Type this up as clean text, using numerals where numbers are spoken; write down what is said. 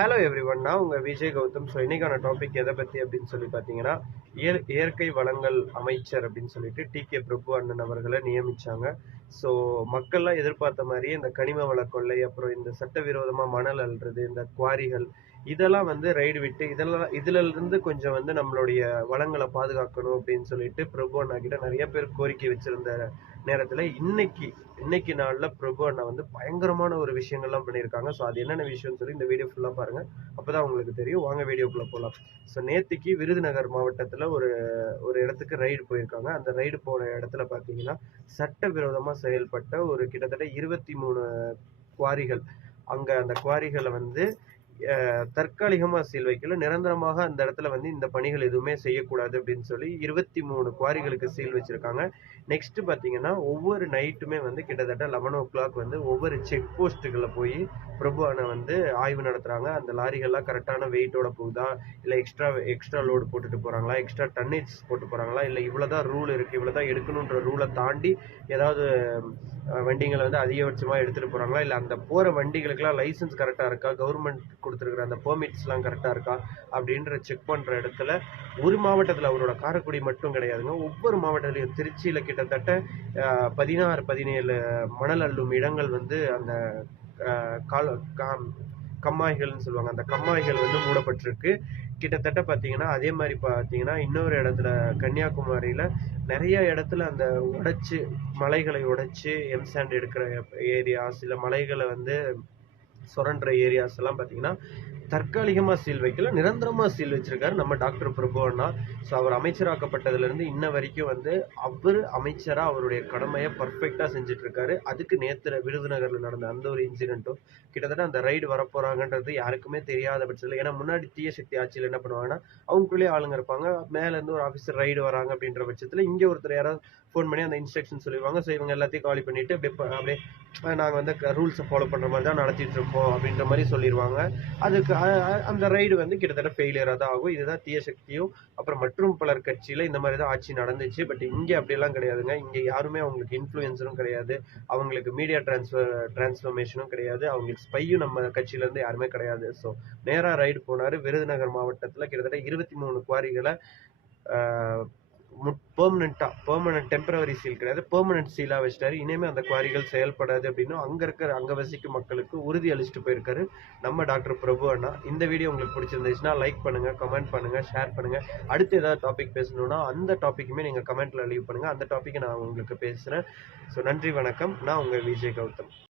Hello everyone, நான் உங்கள் Vijay Gautham. So இன்னைக்கான டாபிக் எதை பற்றி அப்படின்னு சொல்லி பார்த்தீங்கன்னா, இயற்கை வளங்கள் அமைச்சர் அப்படின்னு சொல்லிட்டு டிகே பிரபு அண்ணன் அவர்களை நியமிச்சாங்க. ஸோ மக்கள்லாம் எதிர்பார்த்த மாதிரியே இந்த கனிம வள கொள்ளை, அப்புறம் இந்த சட்டவிரோதமாக மணல் அள்ளுறது, இந்த குவாரிகள் இதெல்லாம் வந்து ரைடு விட்டு இதுல இருந்து கொஞ்சம் வந்து நம்மளுடைய வளங்களை பாதுகாக்கணும் அப்படின்னு சொல்லிட்டு பிரபு அண்ணா கிட்ட நிறைய பேர் கோரிக்கை வச்சிருந்த நேரத்துல இன்னைக்கு நாள்ல பிரபு அண்ணா வந்து பயங்கரமான ஒரு விஷயங்கள்லாம் பண்ணியிருக்காங்க. ஸோ அது என்னென்ன விஷயம்னு சொல்லி இந்த வீடியோ ஃபுல்லா பாருங்க, அப்பதான் உங்களுக்கு தெரியும். வாங்க வீடியோக்குள்ள போகலாம். ஸோ நேத்திக்கு விருதுநகர் மாவட்டத்துல ஒரு ஒரு இடத்துக்கு ரைடு போயிருக்காங்க. அந்த ரைடு போன இடத்துல பாத்தீங்கன்னா சட்டவிரோதமா செயல்பட்ட ஒரு கிட்டத்தட்ட 23 குவாரிகள், அங்க அந்த குவாரிகளை வந்து தற்காலிகமா சீல் வைக்கல, நிரந்தரமாக அந்த இடத்துல வந்து இந்த பணிகள் எதுவுமே செய்யக்கூடாது அப்படின்னு சொல்லி 23 குவாரிகளுக்கு சீல் வச்சிருக்காங்க. நெக்ஸ்ட் பாத்தீங்கன்னா ஒவ்வொரு நைட்டுமே வந்து கிட்டத்தட்ட 11 வந்து ஒவ்வொரு செக் போஸ்ட்டுகளை போய் பிரபு அண்ணா வந்து ஆய்வு நடத்துறாங்க. அந்த லாரிகள்லாம் கரெக்டான வெயிட்டோட போகுதா, இல்ல எக்ஸ்ட்ரா லோடு போட்டுட்டு போறாங்களா, எக்ஸ்ட்ரா டன்னேஜ் போட்டு போறாங்களா, இல்ல இவ்வளவுதான் ரூல் இருக்கு, இவ்வளவுதான் எடுக்கணுன்ற ரூலை தாண்டி ஏதாவது வண்டிகளை வந்து அதிகபட்சமா எடுத்துட்டு போறாங்களா, இல்ல அந்த போற வண்டிகளுக்கெல்லாம் லைசன்ஸ் கரெக்டா இருக்கா, கவர்மெண்ட் கொடுத்துருக்கிற அந்த பெர்மிட்ஸ் எல்லாம் கரெக்டா இருக்கா அப்படின்ற செக் பண்ற இடத்துல ஒரு மாவட்டத்துல, அவரோட காரைக்குடி மட்டும் கிடையாதுங்க, ஒவ்வொரு மாவட்டத்திலையும் திருச்சியில கிட்டத்தட்ட 16-17 மணல் அள்ளும் இடங்கள் வந்து அந்த கம்மாய்கள்னு சொல்லுவாங்க, அந்த கம்மாய்கள் வந்து மூடப்பட்டிருக்கு. கிட்டத்தட்ட பாத்தீங்கன்னா அதே மாதிரி பாத்தீங்கன்னா இன்னொரு இடத்துல கன்னியாகுமரியில நிறைய இடத்துல அந்த மலைகளை உடைச்சு எம்சாண்ட் எடுக்கிற ஏரியாஸ், இல்ல மலைகளை வந்து சுரண்ட ஏரியாஸ் எல்லாம் பாத்தீங்கன்னா தற்காலிகமா சீல் வைக்கல, நிரந்தரமா சீல் வச்சிருக்காரு நம்ம டாக்டர் பிரபு அண்ணா. ஸோ அவர் அமைச்சராக்கப்பட்டதுல இருந்து இன்ன வரைக்கும் வந்து அவர் அமைச்சரா அவருடைய கடமையை பர்ஃபெக்டா செஞ்சுட்டு இருக்காரு. அதுக்கு நேத்து விருதுநகர்ல நடந்த அந்த ஒரு இன்சிடென்ட்டும் கிட்டத்தட்ட அந்த ரைடு வரப்போறாங்கன்றது யாருக்குமே தெரியாத பட்சத்தில், ஏன்னா முன்னாடி தீய சக்தி ஆட்சியில் என்ன பண்ணுவாங்கன்னா அவங்களுக்குள்ளேயே ஆளுங்க இருப்பாங்க, மேல இருந்து ஒரு ஆஃபீஸர் ரைடு வராங்க அப்படின்ற பட்சத்தில் இங்கே ஒருத்தர் யாராவது ஃபோன் பண்ணி அந்த இன்ஸ்ட்ரக்ஷன் சொல்லிடுவாங்க. ஸோ இவங்க எல்லாத்தையும் காலி பண்ணிட்டு அப்படியே நாங்கள் வந்து ரூல்ஸை ஃபாலோ பண்ற மாதிரி தான் நடத்திட்டு இருக்கோம் அப்படின்ற மாதிரி சொல்லிடுவாங்க. அதுக்கு அந்த ரைடு வந்து கிட்டத்தட்ட ஃபெயிலியரா தான் ஆகும். இதுதான் தீய சக்தியும் அப்புறம் மற்றும் பலர் கட்சியில இந்த மாதிரி தான் ஆட்சி நடந்துச்சு. பட் இங்கே அப்படியெல்லாம் கிடையாதுங்க. இங்க யாருமே அவங்களுக்கு இன்ஃப்ளூயன்ஸரும் கிடையாது, அவங்களுக்கு மீடியா டிரான்ஸ்ஃபர்மேஷனும் கிடையாது, அவங்களுக்கு ஸ்பையும் நம்ம கட்சியில இருந்து யாருமே கிடையாது. ஸோ நேரா ரைடு போனாரு. விருதுநகர் மாவட்டத்துல கிட்டத்தட்ட 23 குவாரிகளை பெர்மனன்ட் டெம்பரவரி சீல் கிடையாது, பெர்மனன்ட் சீலா வச்சிட்டாரு. இனிமே அந்த குவாரிகள் செயல்படாது அப்படின்னு அங்க வசிக்கும் மக்களுக்கு உறுதி அளிச்சுட்டு போயிருக்காரு நம்ம டாக்டர் பிரபு அண்ணா. இந்த வீடியோ உங்களுக்கு பிடிச்சிருந்துச்சுன்னா லைக் பண்ணுங்க, கமெண்ட் பண்ணுங்க, ஷேர் பண்ணுங்க. அடுத்து ஏதாவது டாபிக் பேசணும்னா அந்த டாபிக்குமே நீங்க கமெண்ட்ல லீவ் பண்ணுங்க, அந்த டாபிக்கை நான் உங்களுக்கு பேசுறேன். ஸோ நன்றி, வணக்கம். நான் உங்க விஜய் கௌதம்.